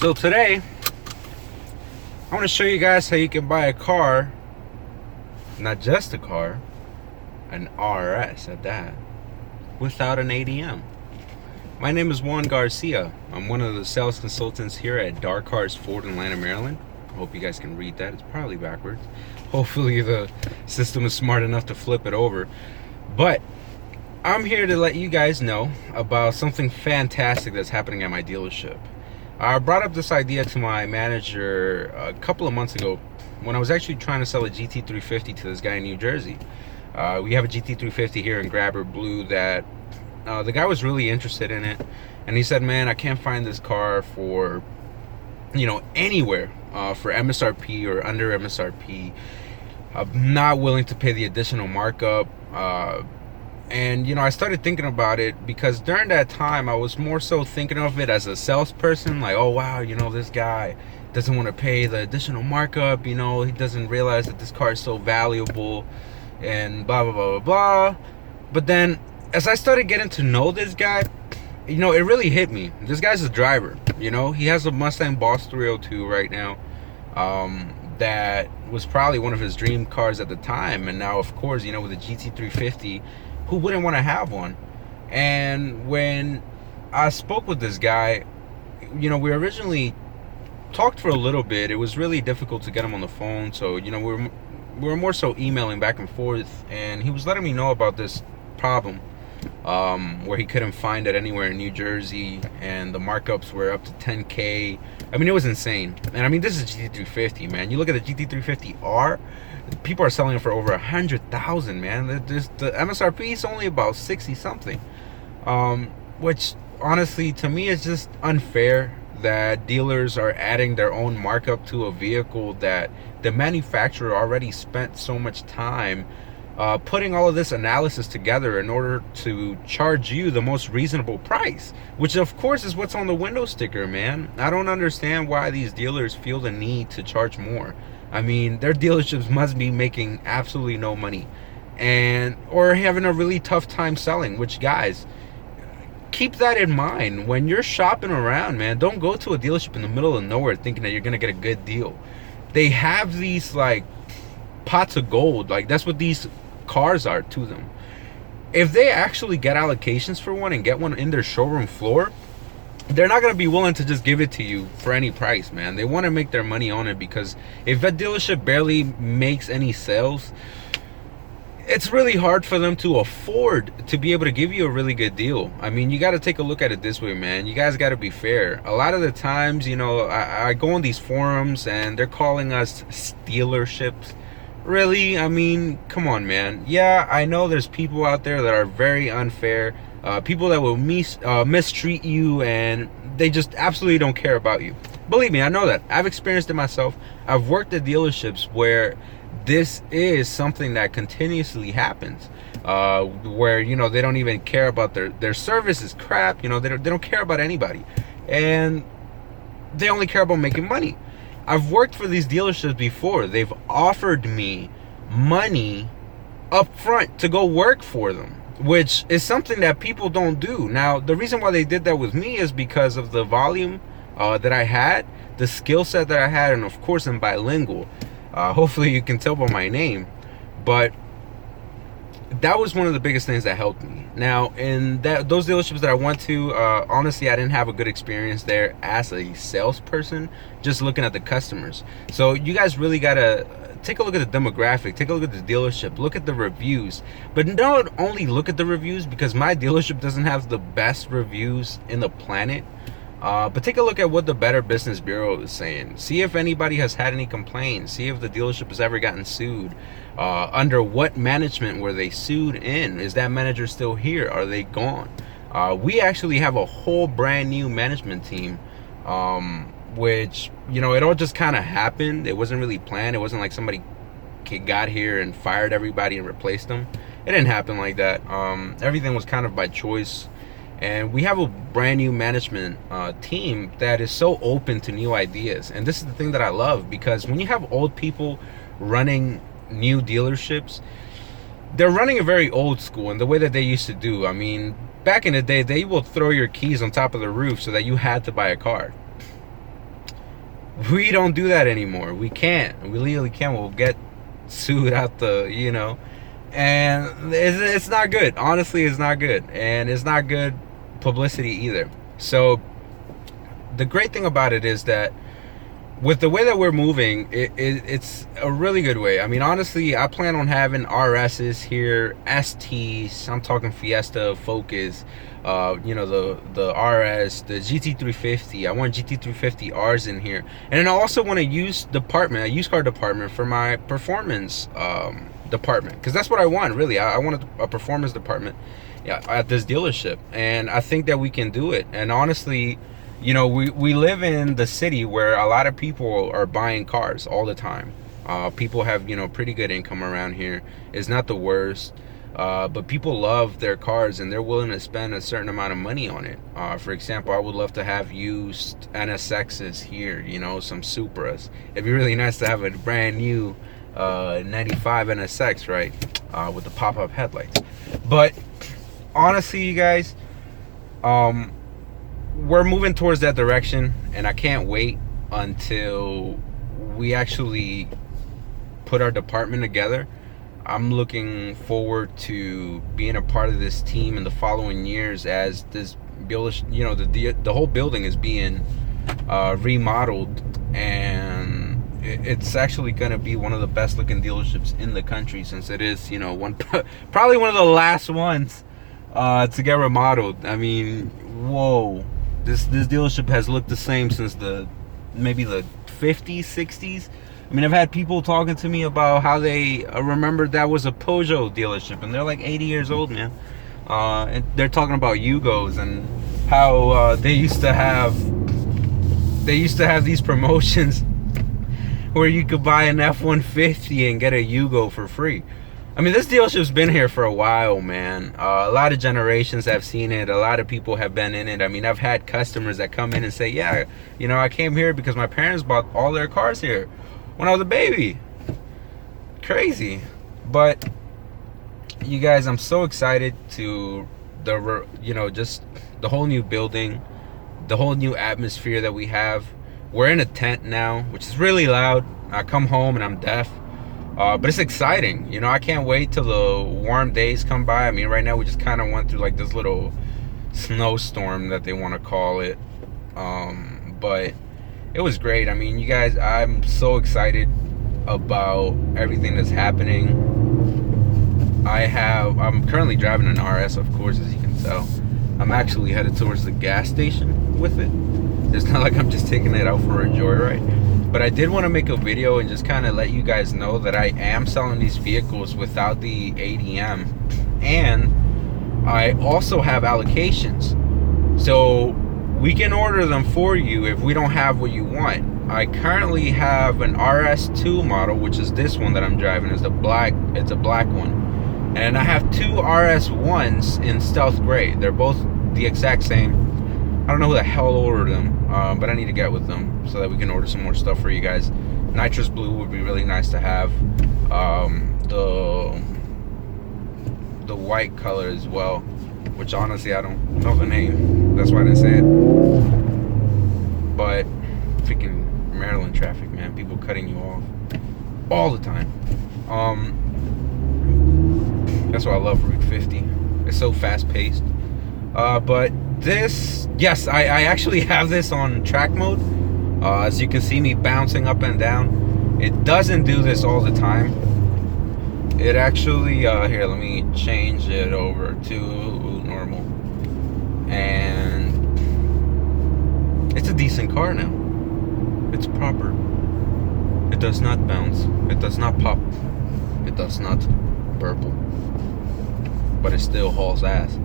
So today, I want to show you guys how you can buy a car, not just a car, an RS at that, without an ADM. My name is Juan Garcia. I'm one of the sales consultants here at Dark Cars Ford in Atlanta, Maryland. I hope you guys can read that. It's probably backwards. Hopefully the system is smart enough to flip it over. But I'm here to let you guys know about something fantastic that's happening at my dealership. I brought up this idea to my manager a couple of months ago when I was actually trying to sell a GT350 to this guy in New Jersey. We have a GT350 here in Grabber Blue that the guy was really interested in it, and he said, man, I can't find this car for, anywhere for MSRP or under MSRP. I'm not willing to pay the additional markup. And I started thinking about it because during that time I was more so thinking of it as a salesperson, like, oh wow, this guy doesn't want to pay the additional markup, he doesn't realize that this car is so valuable and blah blah blah blah blah. But then as I started getting to know this guy, it really hit me. This guy's a driver. He has a Mustang Boss 302 right now, that was probably one of his dream cars at the time, and now of course, with a GT350, who wouldn't want to have one? And when I spoke with this guy, we originally talked for a little bit. It was really difficult to get him on the phone, so we were more so emailing back and forth, and he was letting me know about this problem, where he couldn't find it anywhere in New Jersey, and the markups were up to 10K. I mean, it was insane. And this is a GT350, man. You look at the GT350R, people are selling it for over 100,000, man. The MSRP is only about 60 something, which honestly to me is just unfair that dealers are adding their own markup to a vehicle that the manufacturer already spent so much time putting all of this analysis together in order to charge you the most reasonable price, which of course is what's on the window sticker, man. I don't understand why these dealers feel the need to charge more. Their dealerships must be making absolutely no money, or having a really tough time selling, which, guys, keep that in mind when you're shopping around, man. Don't go to a dealership in the middle of nowhere thinking that you're gonna get a good deal. They have these like pots of gold, like that's what these cars are to them. If they actually get allocations for one and get one in their showroom floor, they're not going to be willing to just give it to you for any price, man. They want to make their money on it, because if a dealership barely makes any sales, it's really hard for them to afford to be able to give you a really good deal. You got to take a look at it this way, man. You guys got to be fair. A lot of the times, I go on these forums and they're calling us stealerships. Really? Come on, man. Yeah, I know there's people out there that are very unfair. People that will mistreat you, and they just absolutely don't care about you. Believe me, I know that. I've experienced it myself. I've worked at dealerships where this is something that continuously happens, where they don't even care about their service is crap. They don't care about anybody, and they only care about making money. I've worked for these dealerships before. They've offered me money up front to go work for them, which is something that people don't do. Now, the reason why they did that with me is because of the volume that I had, the skill set that I had, and of course I'm bilingual. Hopefully you can tell by my name, but that was one of the biggest things that helped me. Now, in those dealerships that I went to, honestly, I didn't have a good experience there as a salesperson, just looking at the customers. So you guys really gotta take a look at the demographic, take a look at the dealership, look at the reviews. But don't only look at the reviews, because my dealership doesn't have the best reviews in the planet. But take a look at what the Better Business Bureau is saying. See if anybody has had any complaints. See if the dealership has ever gotten sued. Under what management were they sued in? Is that manager still here? Are they gone? We actually have a whole brand new management team, which, it all just kind of happened. It wasn't really planned. It wasn't like somebody got here and fired everybody and replaced them. It didn't happen like that. Everything was kind of by choice. And we have a brand new management team that is so open to new ideas. And this is the thing that I love, because when you have old people running new dealerships, they're running a very old school in the way that they used to do. Back in the day, they will throw your keys on top of the roof so that you had to buy a car. We don't do that anymore. We can't. We legally can't. We'll get sued out the. And it's not good. Honestly, it's not good. And it's not good publicity either. So the great thing about it is that with the way that we're moving, it's a really good way. I mean, honestly, I plan on having RSs here, STs. I'm talking Fiesta, Focus, the RS, the GT350. I want GT350Rs in here, and then I also want a used car department for my performance department, because that's what I want. Really, I want a performance department, yeah, at this dealership, and I think that we can do it. And honestly, we live in the city where a lot of people are buying cars all the time. People have, pretty good income around here. It's not the worst. But people love their cars and they're willing to spend a certain amount of money on it. For example, I would love to have used NSXs here, some Supras. It'd be really nice to have a brand new 95 NSX, right? With the pop-up headlights. But honestly, you guys, we're moving towards that direction, and I can't wait until we actually put our department together. I'm looking forward to being a part of this team in the following years as this build, the whole building is being remodeled, and it's actually going to be one of the best looking dealerships in the country, since it is, probably one of the last ones to get remodeled. I mean, whoa. This dealership has looked the same since maybe the 50s, 60s. I mean, I've had people talking to me about how they remember that was a Peugeot dealership, and they're like 80 years old, man. And they're talking about Yugos and how they used to have these promotions where you could buy an F-150 and get a Yugo for free. I mean, this dealership's been here for a while, man. A lot of generations have seen it. A lot of people have been in it. I mean, I've had customers that come in and say, yeah, I came here because my parents bought all their cars here when I was a baby. Crazy. But you guys, I'm so excited to just the whole new building, the whole new atmosphere that we have. We're in a tent now, which is really loud. I come home and I'm deaf. But it's exciting. I can't wait till the warm days come by. I mean, right now we just kind of went through like this little snowstorm that they want to call it. But it was great. I mean, you guys, I'm so excited about everything that's happening. I'm currently driving an RS, of course, as you can tell. I'm actually headed towards the gas station with it. It's not like I'm just taking it out for a joyride. But I did want to make a video and just kind of let you guys know that I am selling these vehicles without the ADM. And I also have allocations. So we can order them for you if we don't have what you want. I currently have an RS2 model, which is this one that I'm driving. It's a black one. And I have two RS1s in stealth gray. They're both the exact same. I don't know who the hell ordered them, but I need to get with them so that we can order some more stuff for you guys. Nitrous blue would be really nice to have. The white color as well, which honestly I don't know the name. That's why I didn't say it. But freaking Maryland traffic, man. People cutting you off all the time. That's why I love Route 50. It's so fast paced. But this, yes, I actually have this on track mode. As you can see me bouncing up and down. It doesn't do this all the time. It actually, here, let me change it over to normal. And it's a decent car now. It's proper. It does not bounce. It does not pop. It does not burble. But it still hauls ass.